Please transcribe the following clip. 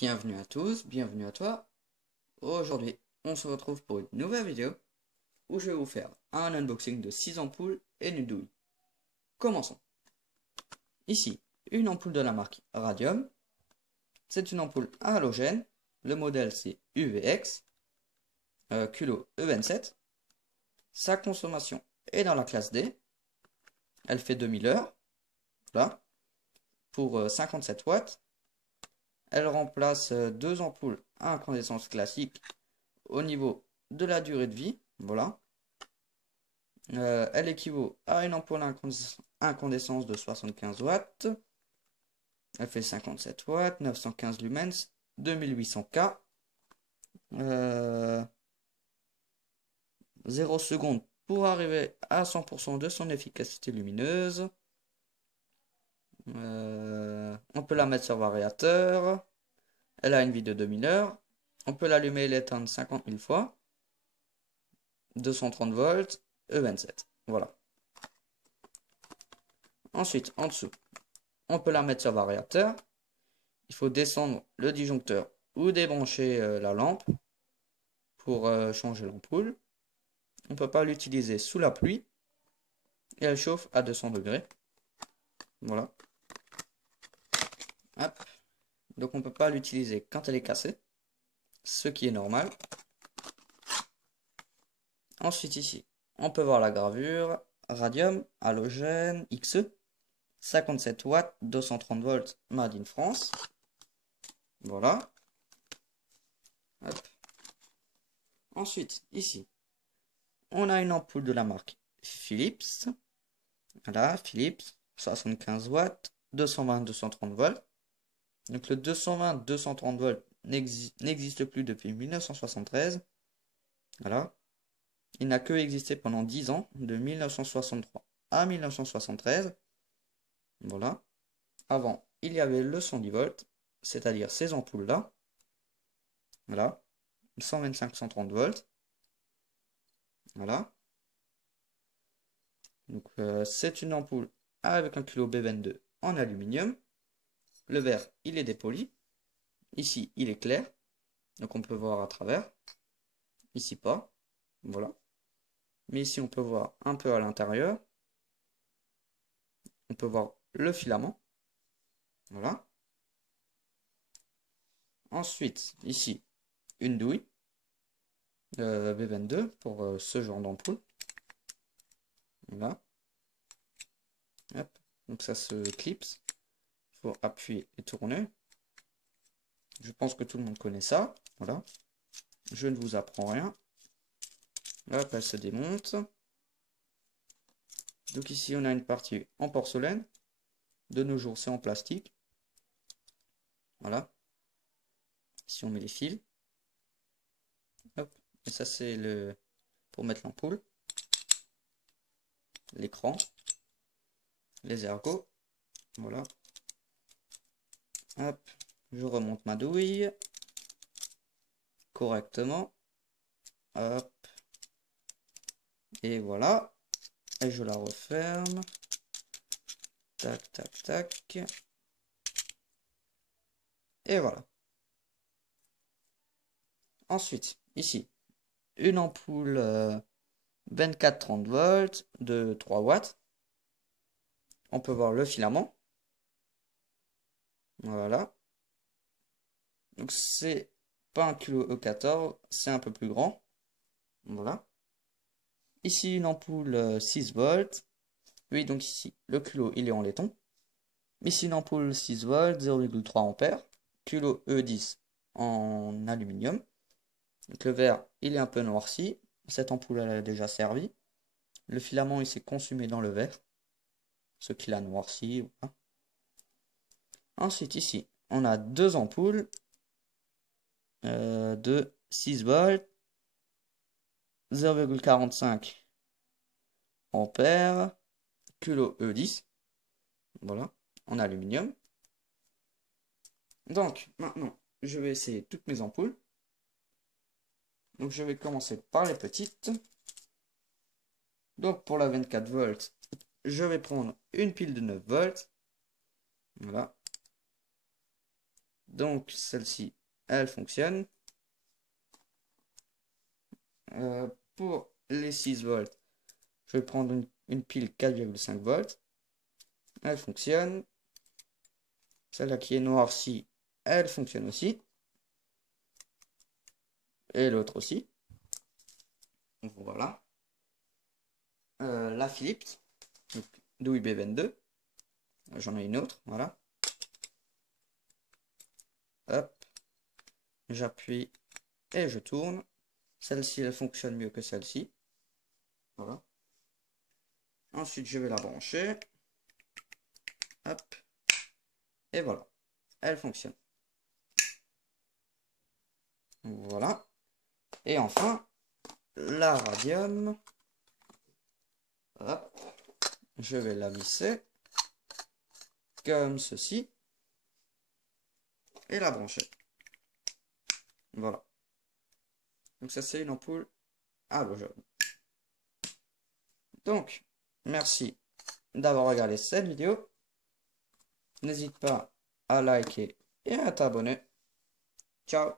Bienvenue à tous, bienvenue à toi. Aujourd'hui, on se retrouve pour une nouvelle vidéo où je vais vous faire un unboxing de 6 ampoules et une douille. Commençons. Ici, une ampoule de la marque Radium. C'est une ampoule à halogène. Le modèle c'est UVX, culot E27. Sa consommation est dans la classe D. Elle fait 2000 heures. Là, pour 57 watts. Elle remplace deux ampoules à incandescence classique au niveau de la durée de vie. Voilà. Elle équivaut à une ampoule à incandescence de 75 watts. Elle fait 57 watts, 915 lumens, 2800 K. 0 secondes pour arriver à 100% de son efficacité lumineuse. On peut la mettre sur variateur. Elle a une vie de 2000 heures. On peut l'allumer et l'éteindre 50 000 fois. 230 volts, E27. Voilà. Ensuite, en dessous, on peut la mettre sur variateur. Il faut descendre le disjoncteur ou débrancher la lampe pour changer l'ampoule. On ne peut pas l'utiliser sous la pluie. Et elle chauffe à 200 degrés. Voilà. Hop. Donc on ne peut pas l'utiliser quand elle est cassée. Ce qui est normal. Ensuite ici, on peut voir la gravure. Radium, halogène, XE. 57 watts, 230 volts, Made in France. Voilà. Hop. Ensuite, ici, on a une ampoule de la marque Philips. Voilà, Philips, 75 watts, 220, 230 volts. Donc le 220, 230 volts n'existe plus depuis 1973. Voilà. Il n'a que existé pendant 10 ans, de 1963 à 1973. Voilà. Avant, il y avait le 110 volts, c'est-à-dire ces ampoules-là. Voilà. 125, 130 volts. Voilà. Donc c'est une ampoule avec un culot B22 en aluminium. Le verre, il est dépoli. Ici, il est clair. Donc on peut voir à travers. Ici pas. Voilà. Mais ici, on peut voir un peu à l'intérieur. On peut voir le filament. Voilà. Ensuite, ici, une douille B22 pour ce genre d'ampoule. Voilà. Hop. Donc ça se clipse. Il faut appuyer et tourner. Je pense que tout le monde connaît ça. Voilà. Je ne vous apprends rien. Hop, elle se démonte. Donc ici, on a une partie en porcelaine. De nos jours, c'est en plastique. Voilà. Ici, on met les fils. Hop. Et ça, c'est le pour mettre l'ampoule. L'écran. Les ergots. Voilà. Hop. Je remonte ma douille. Correctement. Hop. Et voilà. Et je la referme. Tac, tac, tac. Et voilà. Ensuite, ici, une ampoule 24-30 volts de 3 watts. On peut voir le filament. Voilà. Donc c'est pas un culot E14, c'est un peu plus grand. Voilà. Ici, une ampoule 6 volts. Oui, donc ici, le culot, il est en laiton. Ici, une ampoule 6 volts, 0,3 ampères. Culot E10 en aluminium. Donc le verre, il est un peu noirci. Cette ampoule, elle a déjà servi. Le filament, il s'est consumé dans le verre. Ce qui l'a noirci. Voilà. Ensuite, ici, on a deux ampoules de 6 volts, 0,45 ampères, culot E10. Voilà, en aluminium. Donc, maintenant, je vais essayer toutes mes ampoules. Donc, je vais commencer par les petites. Donc, pour la 24 volts, je vais prendre une pile de 9 volts. Voilà. Donc celle-ci, elle fonctionne. Pour les 6 volts, je vais prendre une pile 4,5 volts. Elle fonctionne. Celle-là qui est noircie, elle fonctionne aussi. Et l'autre aussi. Voilà. La Philips, d'OUIB22. J'en ai une autre, voilà. Hop. J'appuie et je tourne. Celle-ci, elle fonctionne mieux que celle-ci. Voilà. Ensuite, je vais la brancher. Hop. Et voilà. Elle fonctionne. Voilà. Et enfin, la Radium. Hop. Je vais la visser. Comme ceci. Et la brancher. Voilà. Donc ça, c'est une ampoule halogène. Donc, merci d'avoir regardé cette vidéo. N'hésite pas à liker et à t'abonner. Ciao!